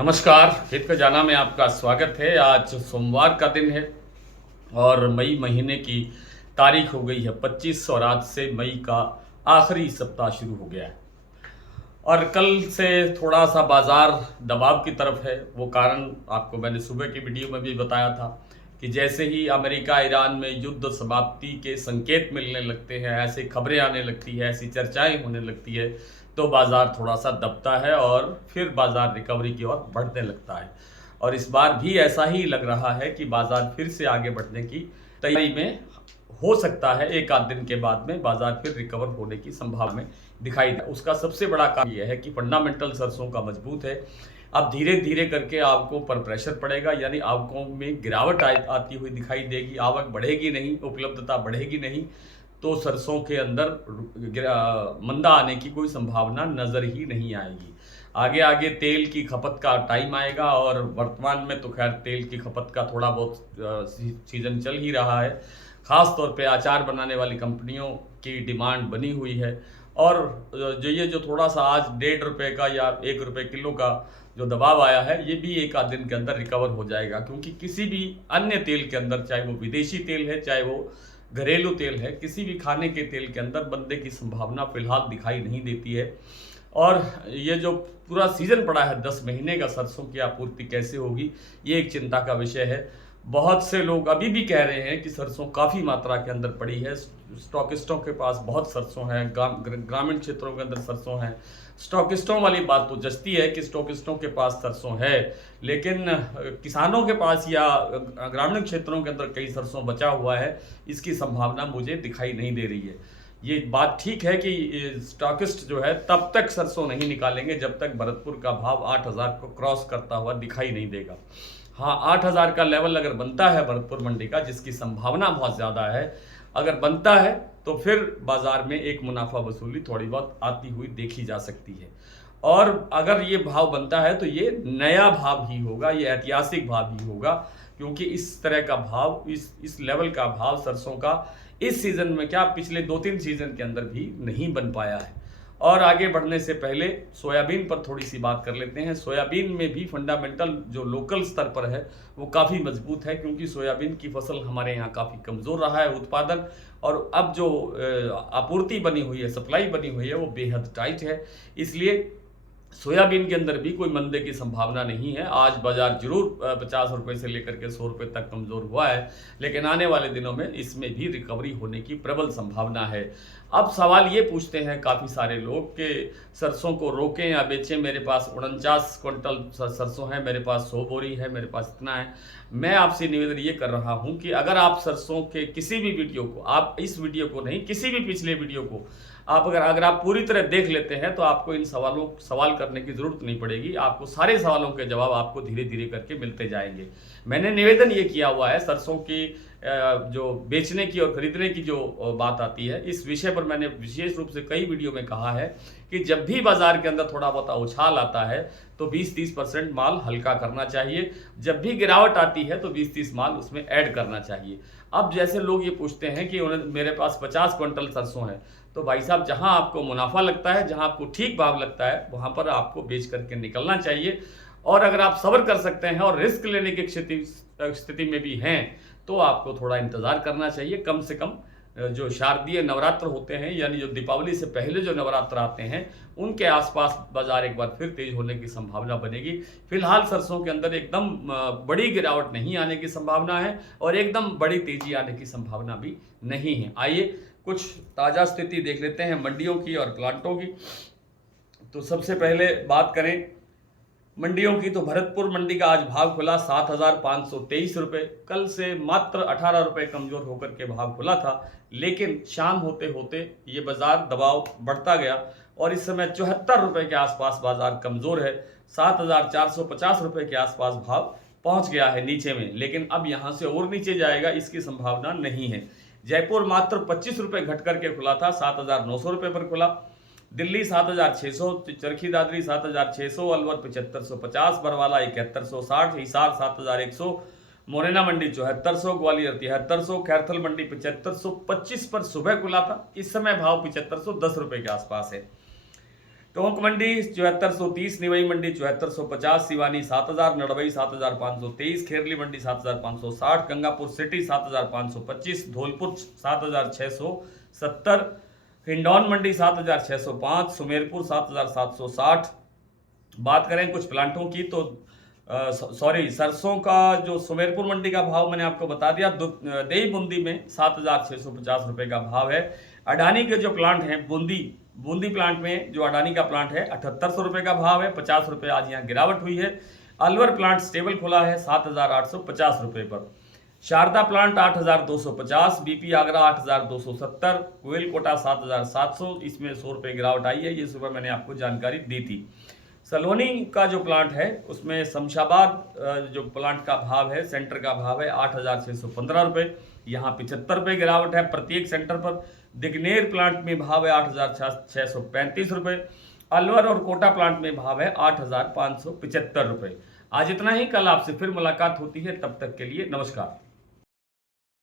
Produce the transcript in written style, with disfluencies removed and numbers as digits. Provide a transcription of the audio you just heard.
नमस्कार, खेत का जाना में आपका स्वागत है। आज सोमवार का दिन है और मई महीने की तारीख हो गई है 25 और आज से मई का आखिरी सप्ताह शुरू हो गया है। और कल से थोड़ा सा बाजार दबाव की तरफ है। वो कारण आपको मैंने सुबह की वीडियो में भी बताया था कि जैसे ही अमेरिका ईरान में युद्ध समाप्ति के संकेत मिलने लगते हैं, ऐसी खबरें आने लगती है, ऐसी चर्चाएं होने लगती है, तो बाजार थोड़ा सा दबता है और फिर बाजार रिकवरी की ओर बढ़ने लगता है। और इस बार भी ऐसा ही लग रहा है कि बाजार फिर से आगे बढ़ने की तैयारी में हो सकता है। एक आध दिन के बाद में बाजार फिर रिकवर होने की संभावना दिखाई दे। उसका सबसे बड़ा कारण यह है कि फंडामेंटल सरसों का मजबूत है। अब धीरे धीरे करके आवकों पर प्रेशर पड़ेगा, यानी आवकों में गिरावट आती हुई दिखाई देगी। आवक बढ़ेगी नहीं, उपलब्धता बढ़ेगी नहीं, तो सरसों के अंदर मंदा आने की कोई संभावना नजर ही नहीं आएगी। आगे आगे तेल की खपत का टाइम आएगा और वर्तमान में तो खैर तेल की खपत का थोड़ा बहुत सीजन चल ही रहा है। खास तौर पे अचार बनाने वाली कंपनियों की डिमांड बनी हुई है। और जो थोड़ा सा आज ₹1.5 का या ₹1 किलो का जो दबाव आया है, ये भी एक आध दिन के अंदर रिकवर हो जाएगा। क्योंकि किसी भी अन्य तेल के अंदर, चाहे वो विदेशी तेल है, चाहे वो घरेलू तेल है, किसी भी खाने के तेल के अंदर बनने की संभावना फिलहाल दिखाई नहीं देती है। और ये जो पूरा सीजन पड़ा है 10 महीने का, सरसों की आपूर्ति कैसे होगी, ये एक चिंता का विषय है। बहुत से लोग अभी भी कह रहे हैं कि सरसों काफ़ी मात्रा के अंदर पड़ी है। स्टॉकिस्टों के पास बहुत सरसों है, ग्रामीण क्षेत्रों के अंदर सरसों है। स्टॉकिस्टों वाली बात तो जचती है कि स्टॉकिस्टों के पास सरसों है, लेकिन किसानों के पास या ग्रामीण क्षेत्रों के अंदर कई सरसों बचा हुआ है, इसकी संभावना मुझे दिखाई नहीं दे रही है। ये बात ठीक है कि स्टॉकिस्ट जो है तब तक सरसों नहीं निकालेंगे जब तक भरतपुर का भाव 8,000 को क्रॉस करता हुआ दिखाई नहीं देगा। हाँ, 8,000 का लेवल अगर बनता है भरतपुर मंडी का, जिसकी संभावना बहुत ज़्यादा है, अगर बनता है तो फिर बाजार में एक मुनाफा वसूली थोड़ी बहुत आती हुई देखी जा सकती है। और अगर ये भाव बनता है तो ये नया भाव ही होगा, ये ऐतिहासिक भाव ही होगा। क्योंकि इस तरह का भाव, इस लेवल का भाव सरसों का इस सीज़न में क्या, पिछले 2-3 सीज़न के अंदर भी नहीं बन पाया है। और आगे बढ़ने से पहले सोयाबीन पर थोड़ी सी बात कर लेते हैं। सोयाबीन में भी फंडामेंटल जो लोकल स्तर पर है वो काफ़ी मजबूत है, क्योंकि सोयाबीन की फसल हमारे यहाँ काफ़ी कमज़ोर रहा है उत्पादन। और अब जो आपूर्ति बनी हुई है, सप्लाई बनी हुई है, वो बेहद टाइट है। इसलिए सोयाबीन के अंदर भी कोई मंदे की संभावना नहीं है। आज बाजार जरूर 50 रुपए से लेकर के 100 रुपए तक कमज़ोर हुआ है, लेकिन आने वाले दिनों में इसमें भी रिकवरी होने की प्रबल संभावना है। अब सवाल ये पूछते हैं काफ़ी सारे लोग कि सरसों को रोकें या बेचें। मेरे पास 49 क्विंटल सरसों है, मेरे पास 100 बोरी है, मेरे पास इतना है। मैं आपसे निवेदन ये कर रहा हूँ कि अगर आप सरसों के किसी भी वीडियो को, आप इस वीडियो को नहीं, किसी भी पिछले वीडियो को आप अगर आप पूरी तरह देख लेते हैं, तो आपको इन सवाल करने की ज़रूरत नहीं पड़ेगी। आपको सारे सवालों के जवाब आपको धीरे धीरे करके मिलते जाएंगे। मैंने निवेदन ये किया हुआ है, सरसों की जो बेचने की और खरीदने की जो बात आती है, इस विषय पर मैंने विशेष रूप से कई वीडियो में कहा है कि जब भी बाजार के अंदर थोड़ा बहुत उछाल आता है तो 20-30% माल हल्का करना चाहिए। जब भी गिरावट आती है तो 20-30 माल उसमें ऐड करना चाहिए। अब जैसे लोग ये पूछते हैं कि मेरे पास 50 क्विंटल सरसों है, तो भाई साहब, जहां आपको मुनाफा लगता है, जहां आपको ठीक भाव लगता है, वहां पर आपको बेच करके निकलना चाहिए। और अगर आप सब्र कर सकते हैं और रिस्क लेने की स्थिति में भी हैं, तो आपको थोड़ा इंतज़ार करना चाहिए। कम से कम जो शारदीय नवरात्र होते हैं, यानी जो दीपावली से पहले जो नवरात्र आते हैं, उनके आसपास बाजार एक बार फिर तेज होने की संभावना बनेगी। फिलहाल सरसों के अंदर एकदम बड़ी गिरावट नहीं आने की संभावना है और एकदम बड़ी तेजी आने की संभावना भी नहीं है। आइए कुछ ताज़ा स्थिति देख लेते हैं मंडियों की और प्लांटों की। तो सबसे पहले बात करें मंडियों की, तो भरतपुर मंडी का आज भाव खुला 7,523 रुपये। कल से मात्र 18 रुपये कमज़ोर होकर के भाव खुला था, लेकिन शाम होते होते ये बाजार दबाव बढ़ता गया और इस समय 74 रुपये के आसपास बाजार कमज़ोर है। 7,450 रुपये के आसपास भाव पहुंच गया है नीचे में, लेकिन अब यहाँ से और नीचे जाएगा इसकी संभावना नहीं है। जयपुर मात्र 25 रुपये घट करके खुला था, 7,900 रुपये पर खुला। दिल्ली 7,600, चरखी दादरी 7,600, अलवर 7,550, बरवाला 7,160, हिसार 7,100, मोरेना मंडी 7,400, ग्वालियर 7,300, खैरथल मंडी 7,525 पर सुबह खुला था। इस समय भाव 7,510 रुपये के आसपास है। टोंक मंडी 7430, निवई मंडी 7450, सिवानी 7000, नड़बई 7523, खेरली मंडी 7560, गंगापुर सिटी 7525, धौलपुर 7670, हिंडौन मंडी 7605, सुमेरपुर 7760। बात करें कुछ प्लांटों की तो सरसों का जो सुमेरपुर मंडी का भाव मैंने आपको बता दिया। देई बूंदी में 7650 रुपए का भाव है। अडानी के जो प्लांट हैं बूंदी प्लांट में जो अडानी का प्लांट है 7800 रुपए का भाव है, 50 रुपए आज यहाँ गिरावट हुई है। अलवर प्लांट स्टेबल खुला है 7850 रुपए पर। शारदा प्लांट 8250, बीपी आगरा 8270, कोयल कोटा 7700, इसमें 100 रुपए गिरावट आई है। ये सुबह मैंने आपको जानकारी दी थी। सलोनी का जो प्लांट है उसमें शमशाबाद जो प्लांट का भाव है, सेंटर का भाव है 8615 रुपये, यहाँ 75 रुपये गिरावट है प्रत्येक सेंटर पर। दिग्नेर प्लांट में भाव है 8635 रुपये। अलवर और कोटा प्लांट में भाव है 8575 रुपये। आज इतना ही, कल आपसे फिर मुलाकात होती है, तब तक के लिए नमस्कार।